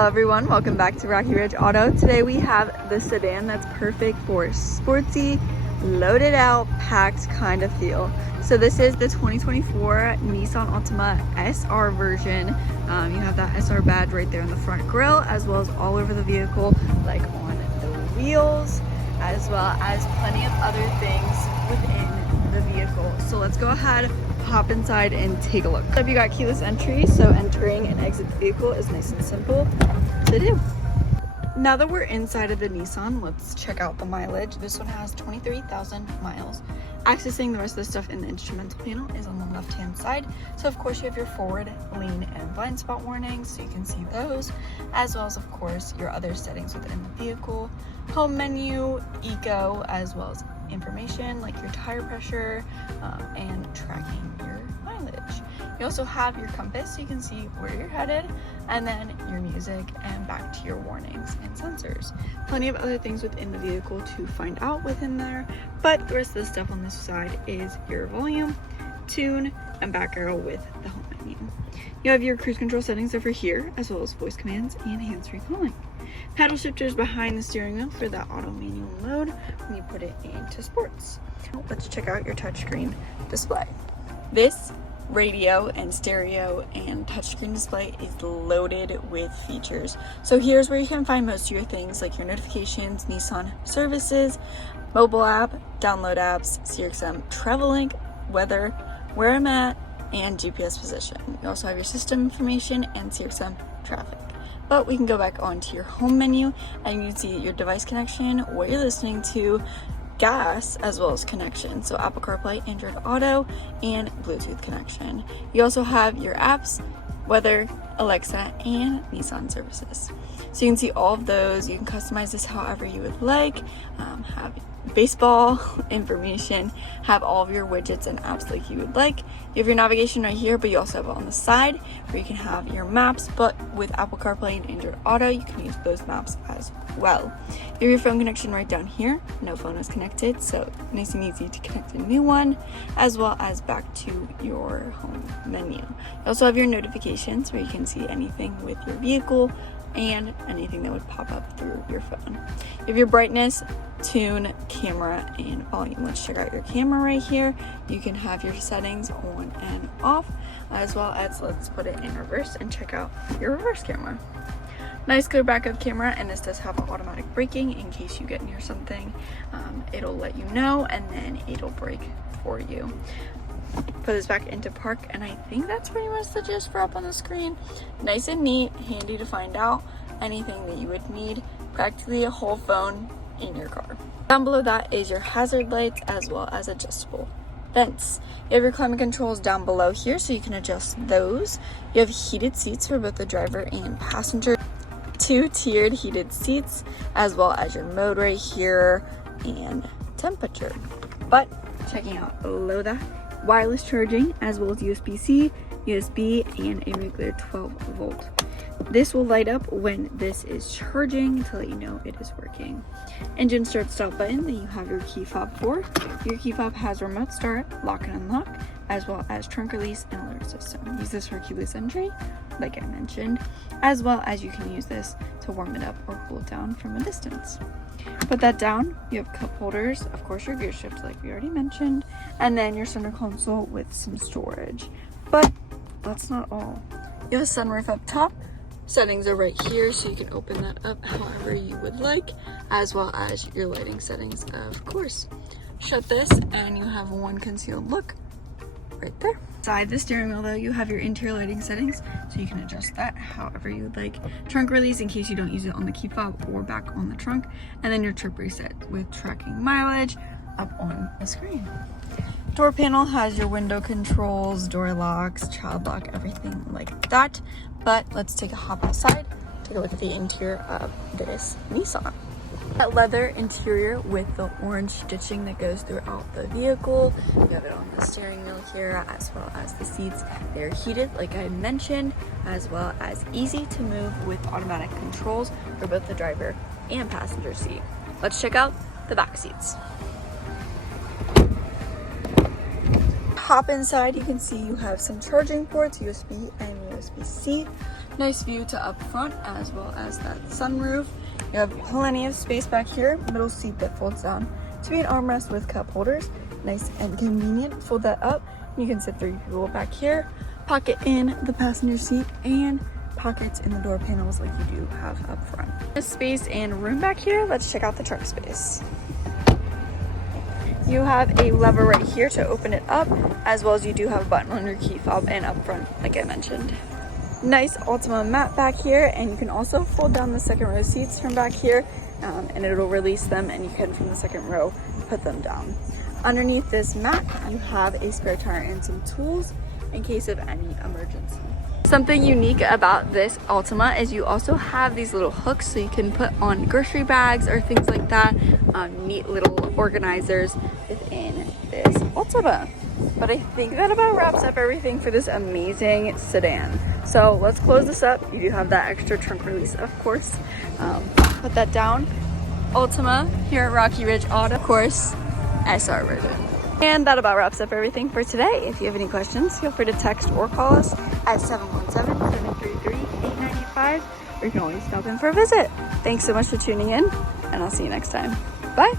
Hello everyone, welcome back to Rocky Ridge Auto. Today we have the sedan that's perfect for sportsy, loaded out, packed kind of feel. So this is the 2024 Nissan Altima SR version. You have that SR badge right there in the front grille, as well as all over the vehicle, like on the wheels, as well as plenty of other things within the vehicle. So let's go ahead, hop inside and take a look. So you got keyless entry, so entering and exit the vehicle is nice and simple to do. Now that we're inside of the Nissan, let's check out the mileage. This one has 23,000 miles. Accessing the rest of the stuff in the instrumental panel is on the left hand side. So of course you have your forward, lean, and blind spot warnings, so you can see those, as well as of course your other settings within the vehicle. Home menu, eco, as well as information like your tire pressure and tracking your mileage. You also have your compass, so you can see where you're headed, and then your music and back to your warnings and sensors. Plenty of other things within the vehicle to find out within there, but the rest of the stuff on this side is your volume, tune, and back arrow with the home menu. You have your cruise control settings over here, as well as voice commands and hands-free calling. Paddle shifters behind the steering wheel for that auto manual mode when you put it into sports. Let's check out your touchscreen display. This radio and stereo and touchscreen display is loaded with features. So here's where you can find most of your things like your notifications, Nissan services, mobile app, download apps, CRXM, travel link, weather, where I'm at, and GPS position. You also have your system information and CRXM traffic. But we can go back onto your home menu and you can see your device connection, what you're listening to, gas, as well as connection. So Apple CarPlay, Android Auto, and Bluetooth connection. You also have your apps, weather, Alexa, and Nissan services. So you can see all of those. You can customize this however you would like. Have baseball information, have all of your widgets and apps like you would like. You have your navigation right here, but you also have it on the side where you can have your maps, but with Apple CarPlay and Android Auto, you can use those maps as well. You have your phone connection right down here. No phone is connected, so nice and easy to connect a new one, as well as back to your home menu. You also have your notifications where you can see anything with your vehicle and anything that would pop up through your phone. You have your brightness, tune, camera, and volume. Let's check out your camera right here. You can have your settings on and off, as well as let's put it in reverse and check out your reverse camera. Nice clear backup camera, and this does have automatic braking in case you get near something. It'll let you know and then it'll brake for you. Put this back into park, and I think that's pretty much the gist for up on the screen. Nice and neat, handy to find out anything that you would need. Practically a whole phone in your car. Down below that is your hazard lights, as well as adjustable vents. You have your climate controls down below here, so you can adjust those. You have heated seats for both the driver and passenger. 2-tiered heated seats, as well as your mode right here and temperature. But checking out below that, wireless charging, as well as USB-C, USB, and a regular 12 volt. This will light up when this is charging to let you know it is working. Engine start stop button that you have your key fob for. Your key fob has remote start, lock and unlock, as well as trunk release and alert system. Use this for keyless entry, like I mentioned, as well as you can use this to warm it up or cool it down from a distance. Put that down, you have cup holders, of course your gear shift like we already mentioned, and then your center console with some storage. But that's not all. You have a sunroof up top. Settings are right here, so you can open that up however you would like, as well as your lighting settings, of course. Shut this and you have one concealed look right there. Inside the steering wheel though, you have your interior lighting settings, so you can adjust that however you would like. Trunk release in case you don't use it on the key fob or back on the trunk, and then your trip reset with tracking mileage up on the screen. Door panel has your window controls, door locks, child lock, everything like that. But let's take a hop outside, take a look at the interior of this Nissan. That leather interior with the orange stitching that goes throughout the vehicle. You have it on the steering wheel here, as well as the seats. They're heated, like I mentioned, as well as easy to move with automatic controls for both the driver and passenger seat. Let's check out the back seats. Hop inside, you can see you have some charging ports, USB and USB-C. Nice view to up front as well as that sunroof. You have plenty of space back here. Middle seat that folds down to be an armrest with cup holders. Nice and convenient. Fold that up. You can sit 3 people back here. Pocket in the passenger seat and pockets in the door panels like you do have up front. There's space and room back here. Let's check out the trunk space. You have a lever right here to open it up, as well as you do have a button on your key fob and up front, like I mentioned. Nice Altima mat back here, and you can also fold down the second row seats from back here, and it'll release them, and you can, from the second row, put them down. Underneath this mat, you have a spare tire and some tools in case of any emergency. Something unique about this Altima is you also have these little hooks so you can put on grocery bags or things like that. Neat little organizers within this Altima. But I think that about wraps up everything for this amazing sedan. So let's close this up. You do have that extra trunk release, of course. Put that down. Altima here at Rocky Ridge Auto, of course, SR version. And that about wraps up everything for today. If you have any questions, feel free to text or call us at 717-733-8985, or you can always stop in for a visit. Thanks so much for tuning in, and I'll see you next time. Bye.